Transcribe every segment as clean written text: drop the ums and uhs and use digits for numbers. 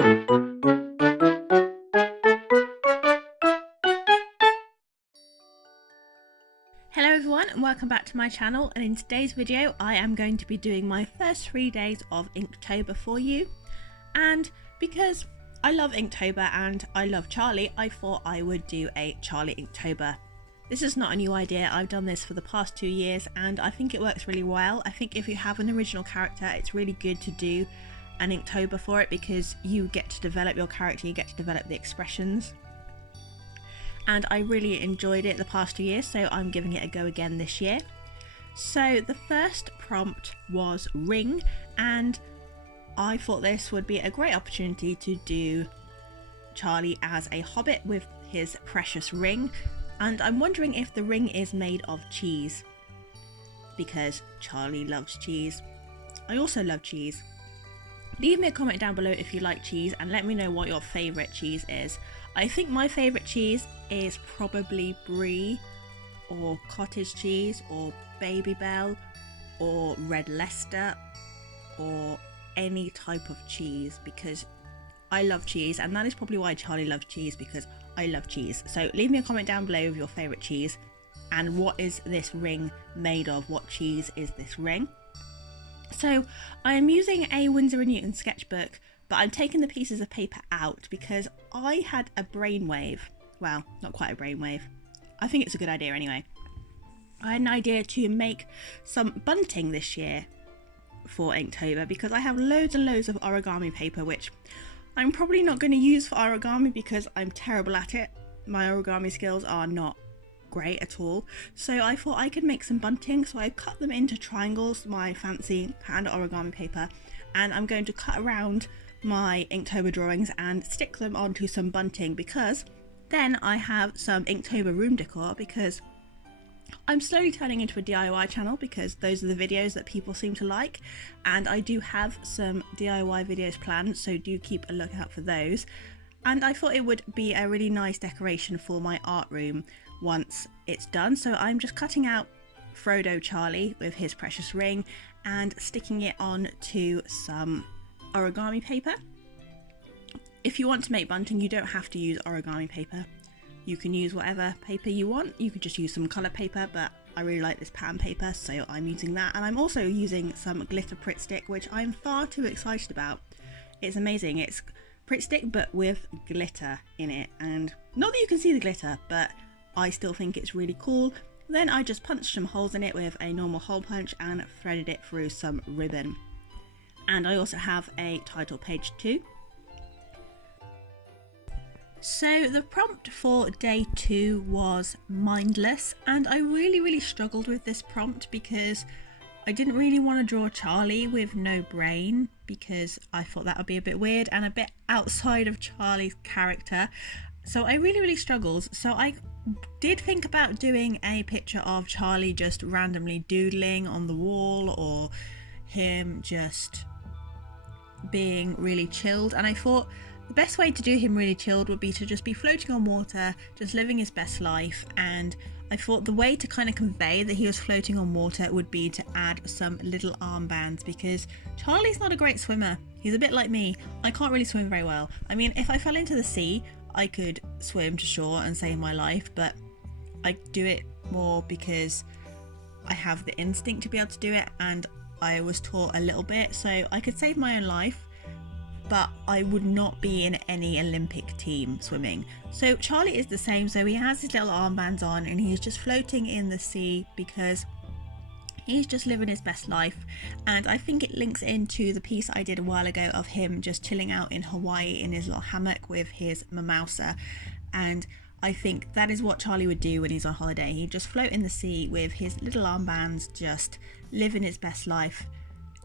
Hello everyone and welcome back to my channel, and in today's video I am going to be doing my first 3 days of Inktober for you. And because I love Inktober and I love Charlie, I thought I would do a Charlie Inktober. This is not a new idea, I've done this for the past 2 years and I think it works really well. I think if you have an original character, it's really good to do an Inktober for it because you get to develop your character, you get to develop the expressions. And I really enjoyed it the past 2 years, so I'm giving it a go again this year. So the first prompt was ring, and I thought this would be a great opportunity to do Charlie as a hobbit with his precious ring, and I'm wondering if the ring is made of cheese because Charlie loves cheese. I also love cheese. Leave me a comment down below if you like cheese and let me know what your favourite cheese is. I think my favourite cheese is probably brie or cottage cheese or Babybel or red Leicester or any type of cheese because I love cheese, and that is probably why Charlie loves cheese, because I love cheese. So leave me a comment down below of your favourite cheese and what is this ring made of, what cheese is this ring. So I am using a Winsor & Newton sketchbook, but I'm taking the pieces of paper out because I had a brainwave. Well, not quite a brainwave. I think it's a good idea anyway. I had an idea to make some bunting this year for Inktober because I have loads and loads of origami paper, which I'm probably not going to use for origami because I'm terrible at it. My origami skills are not great at all. So I thought I could make some bunting, so I cut them into triangles, my fancy hand origami paper, and I'm going to cut around my Inktober drawings and stick them onto some bunting because then I have some Inktober room decor, because I'm slowly turning into a DIY channel because those are the videos that people seem to like, and I do have some DIY videos planned, so do keep a lookout for those. And I thought it would be a really nice decoration for my art room once it's done. So I'm just cutting out Frodo Charlie with his precious ring and sticking it on to some origami paper. If you want to make bunting, you don't have to use origami paper. You can use whatever paper you want. You could just use some colour paper, but I really like this pattern paper, so I'm using that. And I'm also using some glitter Pritt stick, which I'm far too excited about. It's amazing. It's Pritt stick but with glitter in it, and not that you can see the glitter, but I still think it's really cool. Then I just punched some holes in it with a normal hole punch and threaded it through some ribbon. And I also have a title page too. So the prompt for day 2 was mindless, and I really struggled with this prompt because I didn't really want to draw Charlie with no brain because I thought that would be a bit weird and a bit outside of Charlie's character. So I really struggled. So I did think about doing a picture of Charlie just randomly doodling on the wall, or him just being really chilled, and I thought the best way to do him really chilled would be to just be floating on water, just living his best life. And I thought the way to kind of convey that he was floating on water would be to add some little armbands, because Charlie's not a great swimmer. He's a bit like me. I can't really swim very well. I mean, if I fell into the sea, I could swim to shore and save my life, but I do it more because I have the instinct to be able to do it, and I was taught a little bit, so I could save my own life, but I would not be in any Olympic team swimming. So Charlie is the same, so he has his little armbands on and he's just floating in the sea because he's just living his best life. And I think it links into the piece I did a while ago of him just chilling out in Hawaii in his little hammock with his mimosa, and I think that is what Charlie would do when he's on holiday. He'd just float in the sea with his little armbands, just living his best life,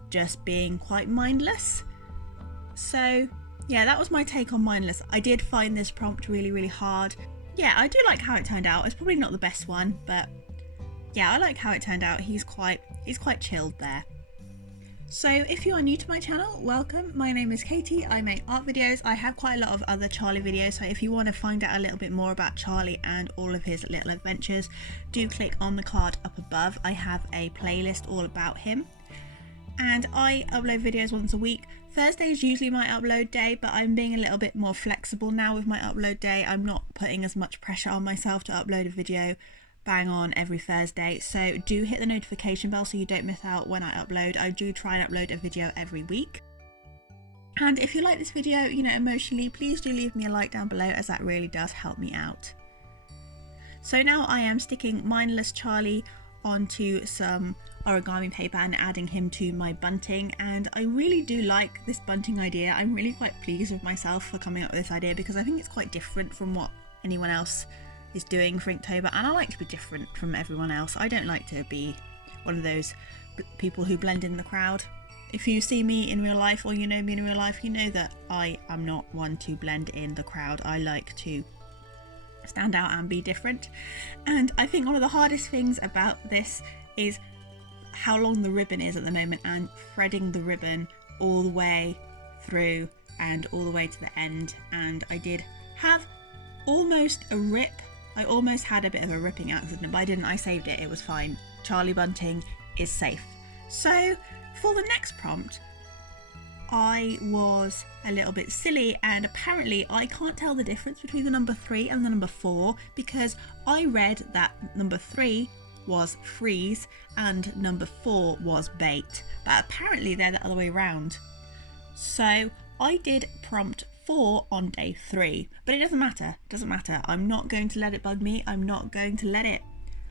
just being quite mindless. So yeah, that was my take on mindless. I did find this prompt really hard. Yeah, I do like how it turned out. It's probably not the best one, but yeah, I like how it turned out. He's quite chilled there. So if you are new to my channel, welcome. My name is Katie. I make art videos. I have quite a lot of other Charlie videos, so if you want to find out a little bit more about Charlie and all of his little adventures, do click on the card up above. I have a playlist all about him. And I upload videos once a week, Thursday is usually my upload day, but I'm being a little bit more flexible now with my upload day. I'm not putting as much pressure on myself to upload a video bang on every Thursday, so do hit the notification bell so you don't miss out when I upload. I do try and upload a video every week. And if you like this video, you know, emotionally, please do leave me a like down below, as that really does help me out. So now I am sticking Mindless Charlie onto some origami paper and adding him to my bunting, and I really do like this bunting idea. I'm really quite pleased with myself for coming up with this idea because I think it's quite different from what anyone else is doing for Inktober, and I like to be different from everyone else. I don't like to be one of those people who blend in the crowd. If you see me in real life, or you know me in real life, you know that I am not one to blend in the crowd. I like to stand out and be different. And I think one of the hardest things about this is how long the ribbon is at the moment, and threading the ribbon all the way through and all the way to the end. And I did have almost a rip. I almost had a bit of a ripping accident, but I didn't. I saved it. It was fine. Charlie Bunting is safe. So for the next prompt, I was a little bit silly, and apparently I can't tell the difference between the number 3 and the number 4, because I read that number 3 was freeze and number 4 was bait, but apparently they're the other way around. So I did prompt 4 on day 3, but it doesn't matter. I'm not going to let it bug me. I'm not going to let it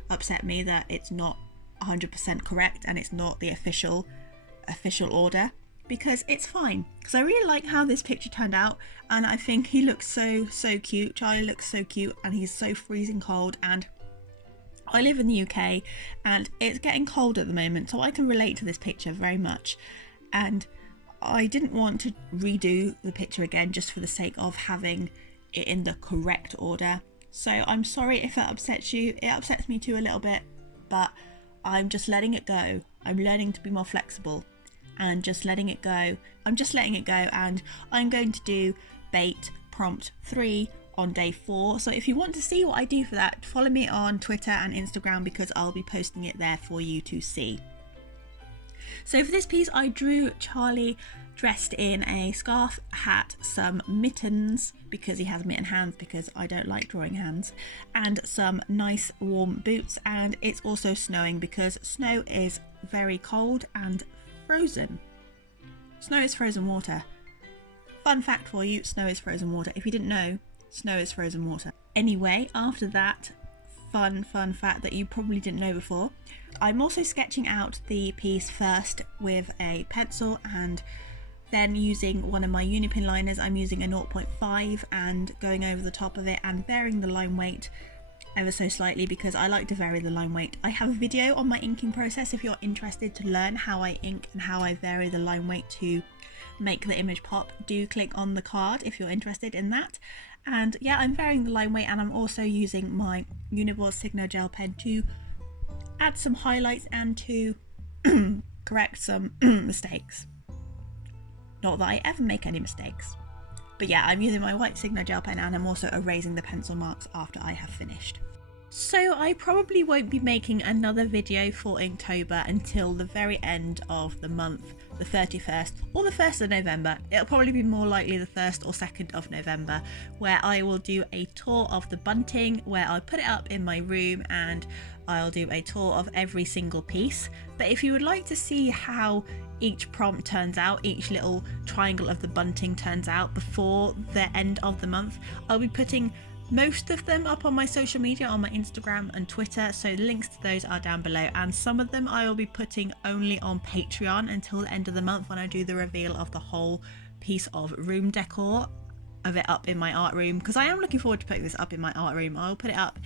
upset me that it's not 100% correct and it's not the official order, because it's fine. Because I really like how this picture turned out, and I think he looks so cute. Charlie looks so cute, and he's so freezing cold, and I live in the UK and it's getting cold at the moment, so I can relate to this picture very much. And I didn't want to redo the picture again just for the sake of having it in the correct order. So I'm sorry if that upsets you. It upsets me too a little bit, but I'm just letting it go. I'm learning to be more flexible and just letting it go. I'm just letting it go, and I'm going to do bait prompt 3 on day 4. So if you want to see what I do for that, follow me on Twitter and Instagram, because I'll be posting it there for you to see. So for this piece, I drew Charlie dressed in a scarf, hat, some mittens, because he has mitten hands, because I don't like drawing hands, and some nice warm boots. And it's also snowing, because snow is very cold and frozen. Snow is frozen water. Fun fact for you, snow is frozen water. If you didn't know, snow is frozen water. Anyway, after that fun fact that you probably didn't know before, I'm also sketching out the piece first with a pencil, and then using one of my Unipin liners. I'm using a 0.5 and going over the top of it and varying the line weight ever so slightly, because I like to vary the line weight. I have a video on my inking process if you're interested to learn how I ink and how I vary the line weight to make the image pop. Do click on the card if you're interested in that. And yeah, I'm varying the line weight, and I'm also using my Uniboard Signo gel pen to add some highlights and to correct some mistakes. Not that I ever make any mistakes. But yeah, I'm using my white Signo gel pen, and I'm also erasing the pencil marks after I have finished. So I probably won't be making another video for Inktober until the very end of the month, the 31st or the 1st of November. It'll probably be more likely the 1st or 2nd of November, where I will do a tour of the bunting, where I'll put it up in my room and I'll do a tour of every single piece. But if you would like to see how each prompt turns out, each little triangle of the bunting turns out before the end of the month, I'll be putting most of them up on my social media, on my Instagram and Twitter, so the links to those are down below, and some of them I will be putting only on Patreon until the end of the month, when I do the reveal of the whole piece of room decor of it up in my art room, because I am looking forward to putting this up in my art room. I'll put it up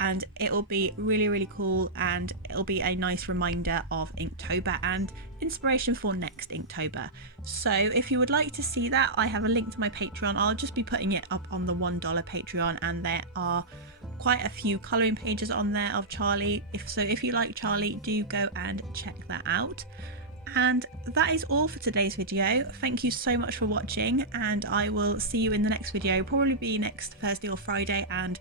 and it will be really cool, and it'll be a nice reminder of Inktober and inspiration for next Inktober. So if you would like to see that, I have a link to my Patreon. I'll just be putting it up on the $1 Patreon, and there are quite a few colouring pages on there of Charlie. If you like Charlie, do go and check that out. And that is all for today's video. Thank you so much for watching, and I will see you in the next video. Probably be next Thursday or Friday, and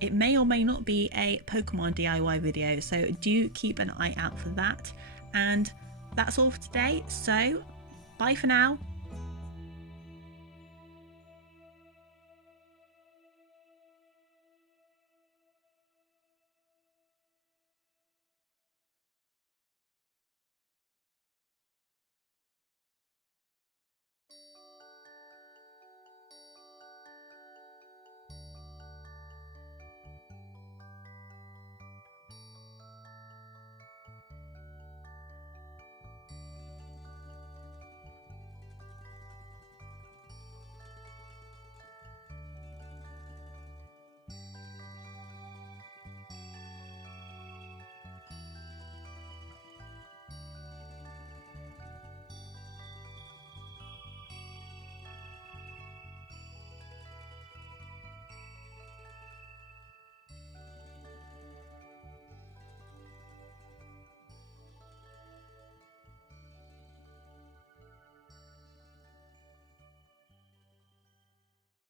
it may or may not be a Pokemon DIY video, so do keep an eye out for that. And that's all for today, so bye for now.